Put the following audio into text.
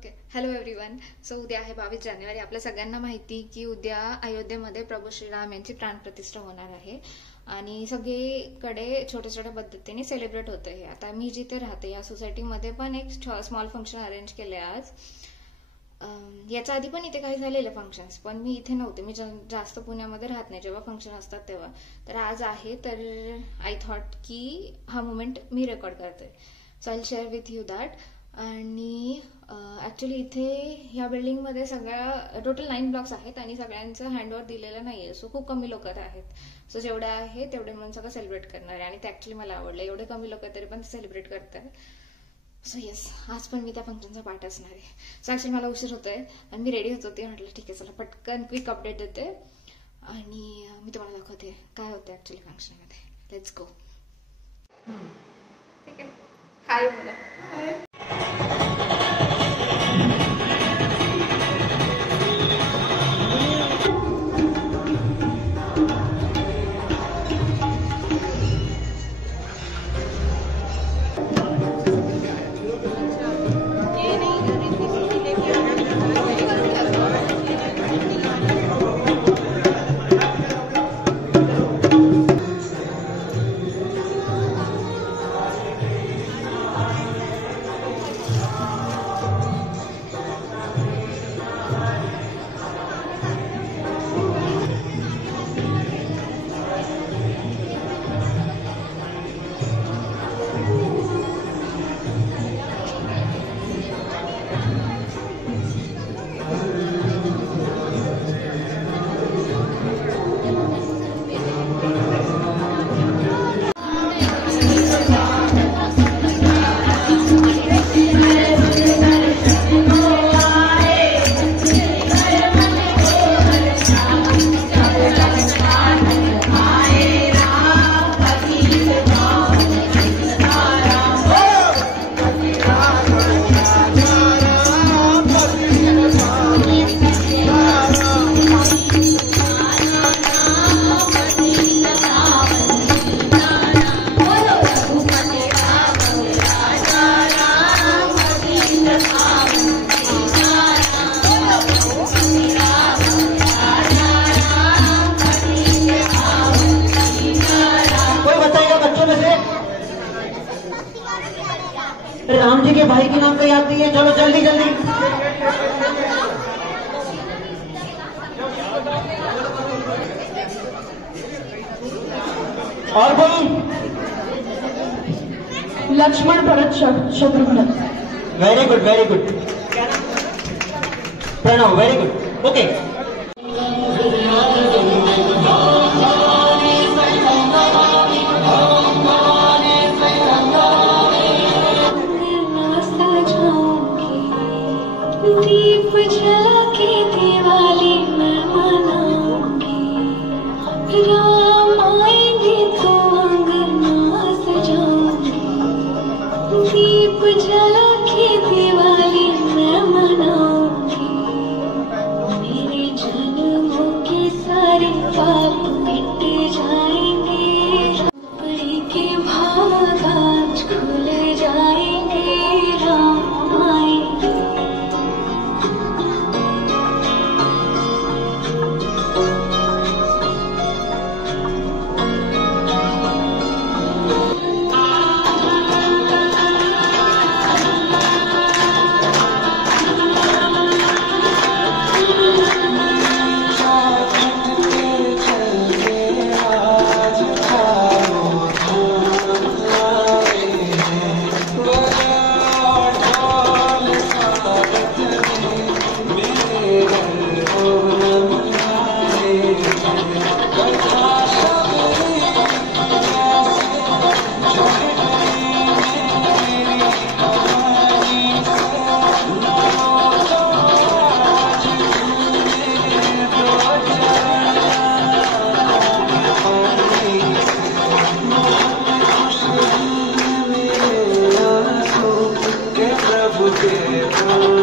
Okay, hello everyone. सो उद्या आहे 22 जानेवारी. आपल्या सगळ्यांना माहिती की उद्या अयोध्येमध्ये प्रभू श्रीराम यांची प्राणप्रतिष्ठा होणार आहे आणि सगळीकडे छोट्या छोट्या पद्धतीने सेलिब्रेट होतं हे. आता मी जिथे राहते या सोसायटीमध्ये पण एक स्मॉल फंक्शन अरेंज केले आज. याच्या आधी पण इथे काही झालेले फंक्शन्स, पण मी इथे नव्हते. मी जास्त पुण्यामध्ये राहत नाही जेव्हा फंक्शन असतात तेव्हा. तर आज आहे, तर आय थॉट की हा मुमेंट मी रेकॉर्ड करते. So I share with you that. आणि ऍक्च्युली इथे ह्या बिल्डिंगमध्ये सगळ्या टोटल 9 ब्लॉक्स आहेत आणि सगळ्यांचं हँडओव्हर दिलेलं नाहीये. सो खूप कमी लोक आहेत. सो जेवढे आहे तेवढे म्हणून सगळं सेलिब्रेट करणार आहे आणि ते ऍक्च्युली मला आवडलं. एवढे कमी लोक तरी पण सेलिब्रेट करतात. सो येस, आज पण मी त्या फंक्शनचा पार्ट असणार आहे. सो ऍक्च्युली मला उशीर होतोय आणि मी रेडी होत होते. म्हटलं ठीक आहे, चला पटकन क्विक अपडेट देते आणि मी तुम्हाला दाखवते काय होतं ऍक्च्युली फंक्शनमध्ये. Let's go. ठीक आहे, हाय बोला. राम जी के भाई के नाम पे याद दिए, चलो जल्दी जल्दी. और कोई? Lakshman Bharat Shatrughan. Very good very good. Pranav very good. Okay. दीप जला के दिवाली मैं मनाऊंगी. राम आएंगे तो अंगना सजाऊंगी. दीप जला के दिवाली मैं मनाऊंगी. मेरे जन्मों के सारे पाप मिट जाएंगे. परी के भाग आज खुल जाएंगे. राम आएंगे. प्रभु के